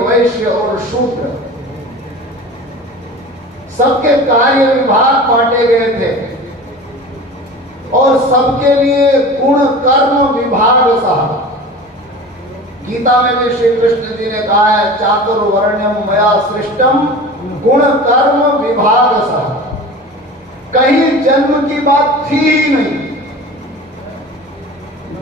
वैश्य और शूद्र सबके कार्य विभाग बांटे गए थे और सबके लिए गुण कर्म विभाग साहब। गीता में भी श्री कृष्ण जी ने कहा है चातुर्वर्ण्यम मया सृष्टम गुण कर्म विभाग साहब। कहीं जन्म की बात थी ही नहीं।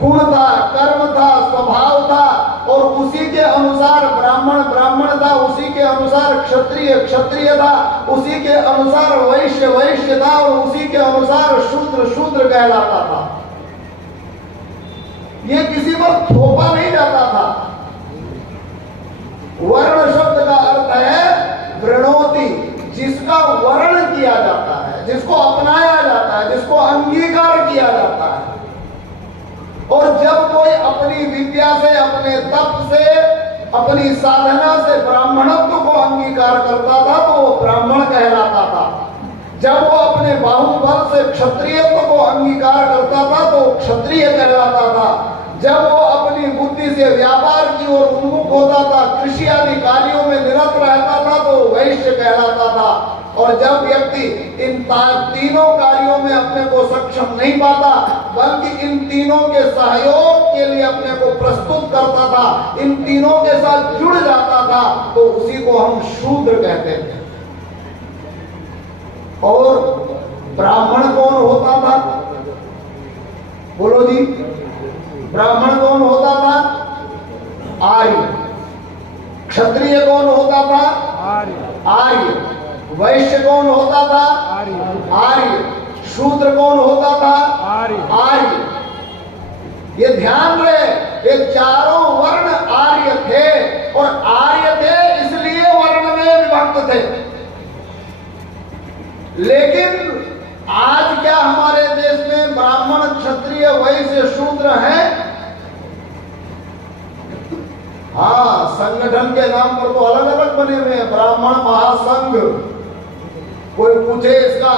गुण था, कर्म था, स्वभाव था और उसी के अनुसार ब्राह्मण ब्राह्मण था, उसी के अनुसार क्षत्रिय क्षत्रिय था, उसी के अनुसार वैश्य वैश्य था और उसी के अनुसार शूद्र शूद्र कहलाता था। ये किसी पर थोपा नहीं जाता था। वर्ण शब्द का अर्थ है वृणोति, जिसका वर्ण किया जाता है, जिसको अपनाया जाता है, जिसको अंगीकार किया जाता है। और जब कोई अपनी विद्या से, अपने तप से, अपनी साधना से ब्राह्मणत्व को अंगीकार करता था तो वो ब्राह्मण कहलाता था। जब वो अपने बाहुबल से क्षत्रियत्व को अंगीकार करता था तो क्षत्रिय कहलाता था। जब वो अपनी बुद्धि से व्यापार की ओर उन्मुख होता था, कृषि आदि कार्यों में निरत रहता था तो वैश्य कहलाता था। और जब व्यक्ति इन तीनों कार्यों में अपने को सक्षम नहीं पाता बल्कि इन तीनों के सहयोग के लिए अपने को प्रस्तुत करता था, इन तीनों के साथ जुड़ जाता था तो उसी को हम शूद्र कहते थे। और ब्राह्मण कौन होता था? बोलो जी, ब्राह्मण कौन होता था? आर्य। क्षत्रिय कौन होता था? आर्य। वैश्य कौन होता था? आर्य। शूद्र कौन होता था? आर्य। ये ध्यान रहे, ये चारों वर्ण आर्य थे और आर्य थे इसलिए वर्ण में विभक्त थे। लेकिन आज क्या हमारे देश में ब्राह्मण क्षत्रिय वैश्य शूद्र हैं? हाँ, संगठन के नाम पर तो अलग अलग बने हुए हैं, ब्राह्मण महासंघ। कोई पूछे इसका